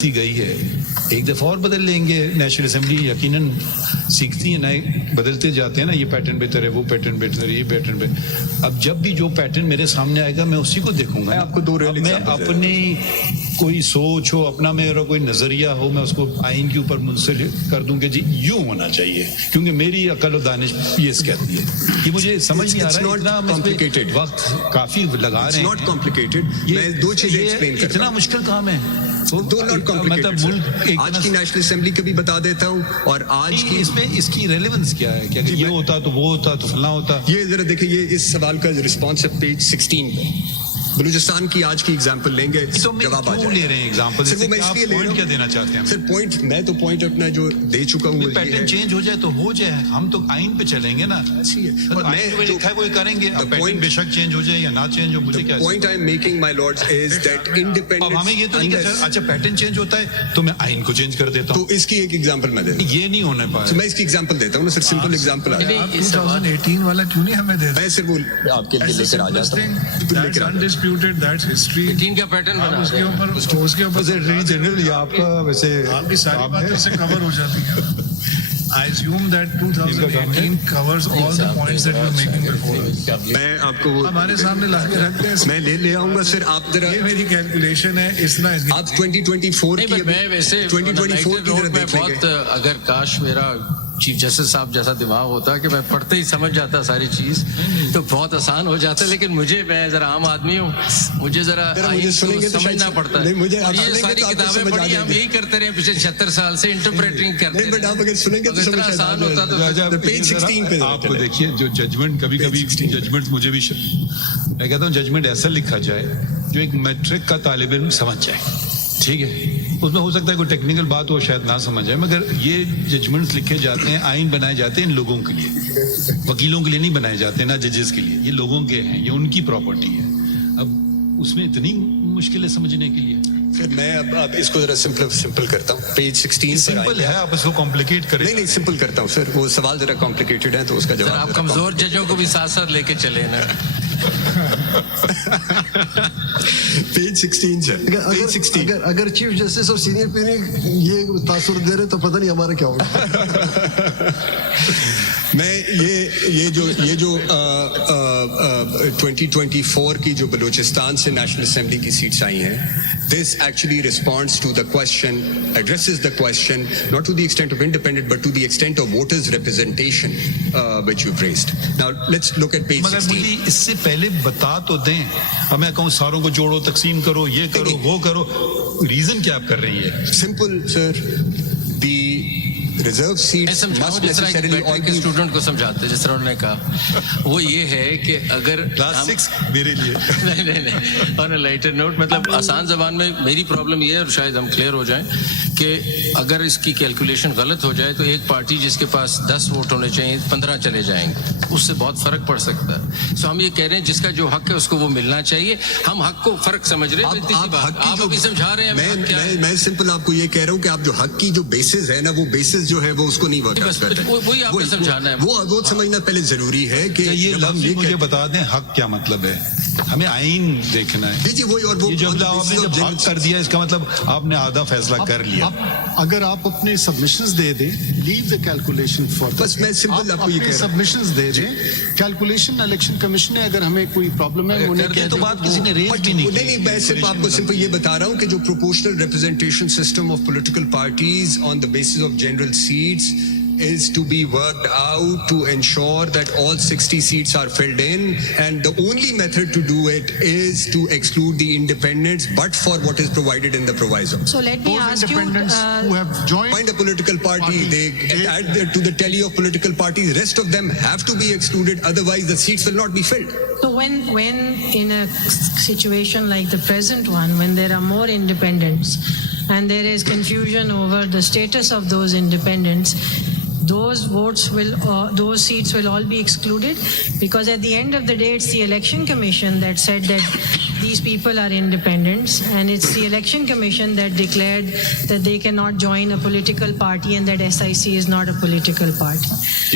گئی ہے. ایک دفعہ اور بدل لیں گے. نیشنل اسمبلی یقیناً سیکھتی ہے, نئے بدلتے جاتے ہیں نا, یہ پیٹرن بہتر ہے, وہ پیٹرن بہتر ہے, یہ پیٹرن بہتر. اب جب بھی جو پیٹرن میرے سامنے آئے گا میں اسی کو دیکھوں گا. آپ کو دو ریل میں اپنی کوئی سوچ ہو, اپنا میرا کوئی نظریہ ہو, میں اس کو آئین کے اوپر منسلک کر دوں کہ جی یوں ہونا چاہیے, کیونکہ میری عقل و دانش یہ کہتی ہے. یہ مجھے سمجھ نہیں آ رہا ہے, وقت کافی لگا رہے ہیں. دو چیزیں ایکسپلین کرتا ہوں. اتنا مشکل کام ہے. مطلب آج کی نیشنل اسمبلی کا بھی بتا دیتا ہوں, اور آج کی اس میں اس کی ریلیونس کیا ہے کہ اگر یہ ہوتا تو وہ ہوتا تو فلاں ہوتا. یہ ذرا دیکھیں, یہ اس سوال کا رسپانس ہے پیج 16 پہ. بلوچستان کی آج کی ایگزامپل لیں گے, جواب آ جائے. لے رہے ہیں ایگزامپل, پوائنٹ کیا دینا چاہتے ہیں سر؟ پوائنٹ میں تو پوائنٹ اپنا جو دے چکا ہوں, پیٹرن چینج ہو جائے تو ہو جائے, ہم تو آئین پہ چلیں گے نا. لکھا ہے وہ کریں گے, پیٹرن بے شک چینج ہو جائے یا نہ چینج ہو, مجھے کیا. Point I am making my Lords is that independence. اب ہمیں یہ تو نہیں کہ اچھا پیٹرن چینج ہوتا ہے تو میں آئین کو چینج کر دیتا ہوں. تو اس کی ایک ایگزامپل میں دے دوں. یہ نہیں ہونے پایا. میں اس کی ایگزامپل دیتا ہوں نا سر, سمپل ایگزامپل. 2018 والا کیوں نہیں ہمیں دے؟ میں صرف آپ کے لیے لے کر آ جاتا ہوں. 18 کا پیٹرن بنا اس کے اوپر جنرل یہ آپ کا ویسے آپ کی ساری باتیں سے کور ہو جاتی ہیں. I assume that 2018 covers all the points that you are making before. میں آپ کو ہمارے سامنے لا کے رکھتے ہیں, میں لے آؤں گا سر. آپ ذرا یہ میری کیلکولیشن ہے, اتنا آپ 2024 کی, میں ویسے 2024 کی طرح دیکھ لیں بہت, اگر کاش میرا چیف جسٹس صاحب جیسا دماغ ہوتا کہ میں پڑھتے ہی سمجھ جاتا ساری چیز تو بہت آسان ہو جاتا, لیکن مجھے, میں ذرا عام آدمی ہوں, مجھے ذرا سمجھنا پڑتا ہے. یہ ساری کتابیں پڑھی ہم یہی کرتے رہے پچھلے 76 سال سے, انٹرپریٹنگ کرتے ہیں. آپ اگر سنیں گے تو اتنا آسان ہوتا تو پیج 16 پہ آپ کو دیکھیے جو ججمنٹ, کبھی کبھی ججمنٹ مجھے بھی میں کہتا ہوں ججمنٹ ایسا لکھا جائے جو ایک میٹرک کا طالب علم سمجھ جائے. ٹھیک ہے, اس میں ہو سکتا ہے کوئی ٹیکنیکل بات ہو شاید نہ سمجھ آئے, مگر یہ ججمنٹس لکھے جاتے ہیں, آئین بنائے جاتے ہیں ان لوگوں کے لیے, وکیلوں کے لیے نہیں بنائے جاتے, نہ ججز کے لیے. یہ لوگوں کے ہیں, یہ ان کی پراپرٹی ہے. اب اس میں اتنی مشکل ہے سمجھنے کے لیے. پھر میں اب اس کو ذرا سمپل کرتا ہوں. پیج 16 سمپل ہے, آپ اس کو کمپلیکیٹ کریں. نہیں سمپل کرتا ہوں سر, وہ سوال ذرا کمپلیکیٹڈ ہے تو اس کا جواب. آپ کمزور ججوں کو بھی ساتھ ساتھ لے کے چلے نا. پیج 16 سے اگر چیف جسٹس اور سینئر پی یہ تاثر دے رہے تو پتہ نہیں ہمارا کیا ہوگا. میں یہ جو 2024 کی جو بلوچستان سے نیشنل اسمبلی کی سیٹس آئی ہیں, this actually responds to the question, addresses the question not to the extent of independent but to the extent of voters representation which you've raised. Now let's look at page 16. مگر مجھے اس سے پہلے بتا تو دیں. اب میں کہوں ساروں کو جوڑو, تقسیم کرو, یہ کرو, وہ کرو, ریزن کیا آپ کر رہی ہے؟ Simple sir, the reserve seats must necessarily all be. Student کو سمجھاتے جس طرح انہوں نے کہا, وہ یہ ہے کہ اگر کلاس 6 میرے لیے نہیں آن اے لائٹر نوٹ, مطلب آسان زبان میں میری پرابلم یہ ہے, اور شاید ہم کلیئر ہو جائیں, کہ اگر اس کی کیلکولیشن غلط ہو جائے تو ایک پارٹی جس کے پاس 10 ووٹ ہونے چاہیے 15 چلے جائیں گے, اس سے بہت فرق پڑ سکتا ہے. سو ہم یہ کہہ رہے ہیں جس کا جو حق ہے اس کو وہ ملنا چاہیے. ہم حق کو فرق سمجھ رہے ہیں, آپ ابھی سمجھا رہے ہیں. میں سمپل آپ کو یہ کہہ رہا ہوں کہ آپ جو حق کی جو بیسز ہے نا, وہ بیسز جو ہے وہ اس کو نہیں ورک آؤٹ کرتا ہے. وہی آپ کو سمجھانا ہے, وہ سمجھنا پہلے ضروری ہے کہ یہ لفظ مجھے بتا دیں حق کیا مطلب ہے. ہمیں آئین دیکھنا ہے. جی وہی, اور وہ جب آپ نے جب حق کر دیا اس کا مطلب آپ نے آدھا فیصلہ کر لیا. اگر آپ اپنے سبمیشنز دے دیں, لیو دا کیلکولیشن فار, بس میں سمپل آپ کو یہ کہہ رہا ہوں, سبمیشنز دے دیں. کیلکولیشن الیکشن کمیشن نے اگر ہمیں کوئی پرابلم ہے انہیں کہہ تو دیں. بات کسی نے ریز بھی نہیں, میں صرف آپ کو سمپل یہ بتا رہا ہوں کہ جو proportional representation system of political parties on the basis of general seats is to be worked out to ensure that all 60 seats are filled in, and the only method to do it is to exclude the independents, but for what is provided in the proviso. So let me Those ask you, independents who have joined Find a political party, they add to the tally of political parties, rest of them have to be excluded, otherwise the seats will not be filled. so when in a situation like the present one, when there are more independents and there is confusion over the status of those independents, those seats will all be excluded, because at the end of the day it's the election commission that said that these people are independents, and it's the election commission that declared that they cannot join a political party and that SIC is not a political party.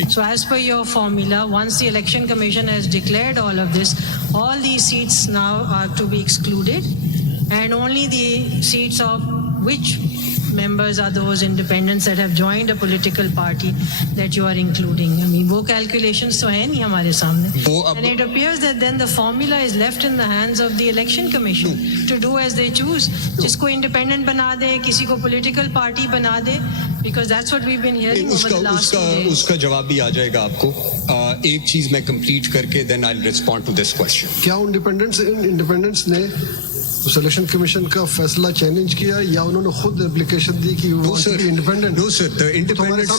So as per your formula, once the election commission has declared all of this, all these seats now are to be excluded, and only the seats of which members are those independents that have joined a political party that you are including. I mean, वो calculations तो है नहीं हमारे सामने. And it appears that then the formula is left in the hands of the election commission to do as they choose. जिसको independent बना दे, किसी को political party बना दे, because that's what we've been hearing over the last 2 days. उसका जवाब भी आ जाएगा आपको. एक चीज मैं कंप्लीट करके then I'll respond to this question. क्या इंडिपेंडेंट्स ने उस इलेक्शन कमीशन का फैसला चैलेंज किया या उन्होंने खुद एप्लीकेशन दी कि वो independent? No sir, the independents,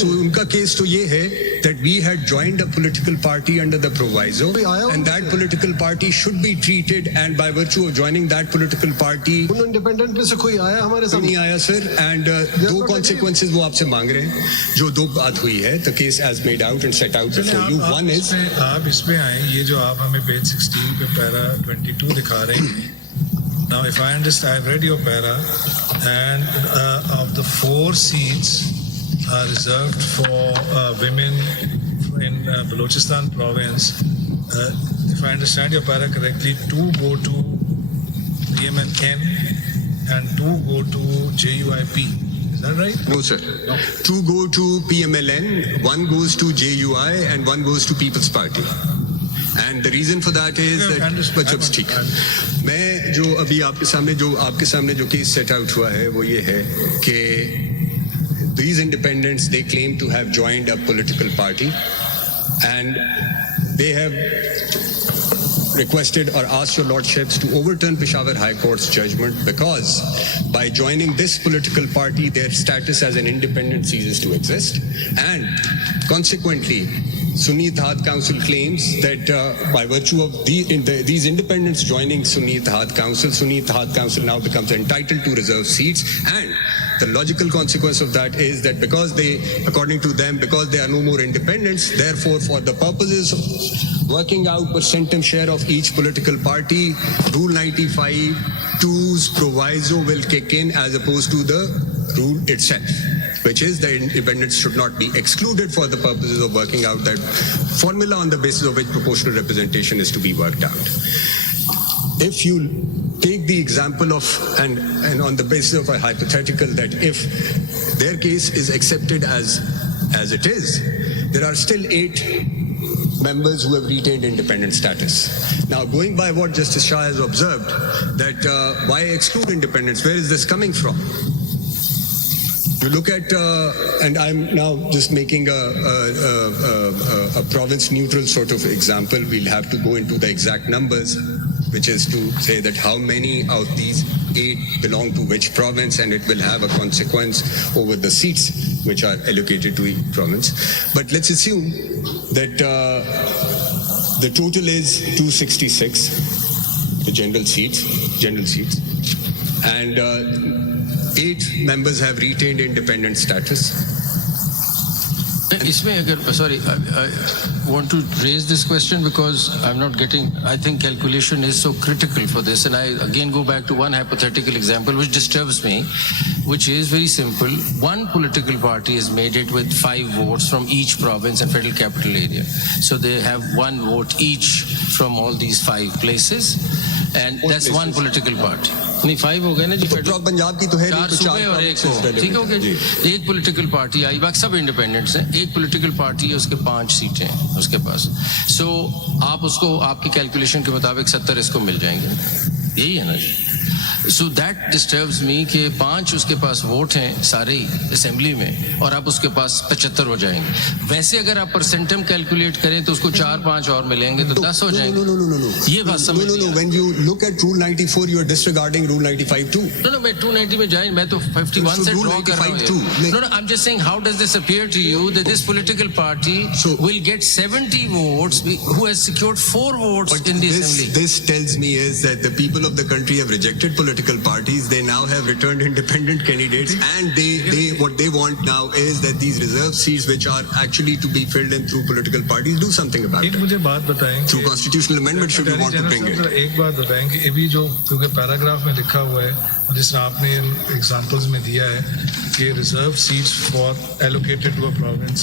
so उनका केस तो ये है that we had joined a political party under the proviso and that political party should be treated, and by virtue of joining that political party उन independent में से कोई आया हमारे सामने? नहीं आया सर. And दो consequences वो आपसे मांग रहे हैं. जो दो बात हुई है, the case as made out and set out before you. One is आप इसमें आए, ये जो आप हमें पेज 16 पे पैरा 22 दिखा रहे हैं. Now, if I understand, I've read your para, and of the 4 seats are reserved for women in Balochistan province. If I understand your para correctly, 2 go to PMLN and 2 go to JUIP. Is that right? no sir. 2 go to PMLN, 1 goes to JUI, and 1 goes to People's Party. And the reason for that is that ठीक है. मैं जो अभी आपके सामने जो case set out हुआ है वो ये है कि these independents, they claim to have joined a political party and they have requested or asked your lordships to overturn Peshawar High Court's judgment because by joining this political party their status as an independent ceases to exist, and consequently Sunni Ittehad Council claims that by virtue of these independents joining Sunni Ittehad Council now becomes entitled to reserve seats, and the logical consequence of that is that because they, according to them, because they are no more independents, therefore for the purposes of working out percentage share of each political party, Rule 95(2)'s proviso will kick in as opposed to the rule itself, which is the independents should not be excluded for the purposes of working out that formula on the basis of which proportional representation is to be worked out. If you take the example of, and on the basis of a hypothetical that if their case is accepted as it is, there are still 8 members who have retained independent status. Now, going by what Justice Shah has observed, that why exclude independents? Where is this coming from? You look at, and I'm now just making a province-neutral sort of example. We'll have to go into the exact numbers, which is to say that how many of these 8 belong to which province, and it will have a consequence over the seats which are allocated to each province. But let's assume that the total is 266, the general seats, and 8 members have retained independent status. इसमें अगर sorry, I want to raise this question because I'm not getting, I think calculation is so critical for this, and I again go back to one hypothetical example which disturbs me, which is very simple. One political party has made it with 5 votes from each province and federal capital area. So they have 1 vote each from all these 5 places, and that's one political party. नहीं 5 हो गए ना जी, पंजाब की तो है 4 सूबे और 1 हो, ठीक हो गया जी. एक पॉलिटिकल पार्टी आई, बाकी सब इंडिपेंडेंट्स हैं. एक पॉलिटिकल पार्टी है, उसके 5 सीटें हैं उसके पास. सो आप उसको आपकी कैलकुलेशन के मुताबिक 70 इसको मिल जाएंगे, यही है ना जी. सो दैट डिस्टर्ब्स मी कि 5 उसके पास वोट हैं सारे ही असेंबली में, और आप उसके पास 75 हो जाएंगे. वैसे अगर आप परसेंटम कैलकुलेट करें तो उसको 4-5 और मिलेंगे तो 10 हो जाएंगे. ये बात समझ नहीं. When you look at Rule 94, you are disregarding Rule 95 too. No, मैं 290 में जाए, मैं तो 51 से ड्रॉ कर रहा हूँ. No, I'm just saying, how does this appear to you that this political party will get 70 votes who has secured 4 votes in the assembly? This tells me is that the people of the country have rejected political parties. They now have returned independent candidates, and they what they want now is that these reserved seats, which are actually to be filled in through political parties, do something about एक it. मुझे बात बताएं Through constitutional amendment, should we want to bring it? एक बात बताएं कि अभी जो क्योंकि पैराग्राफ में लिखा हुआ है, जिसने आपने एग्जांपल्स में दिया है कि reserve seats for allocated to a province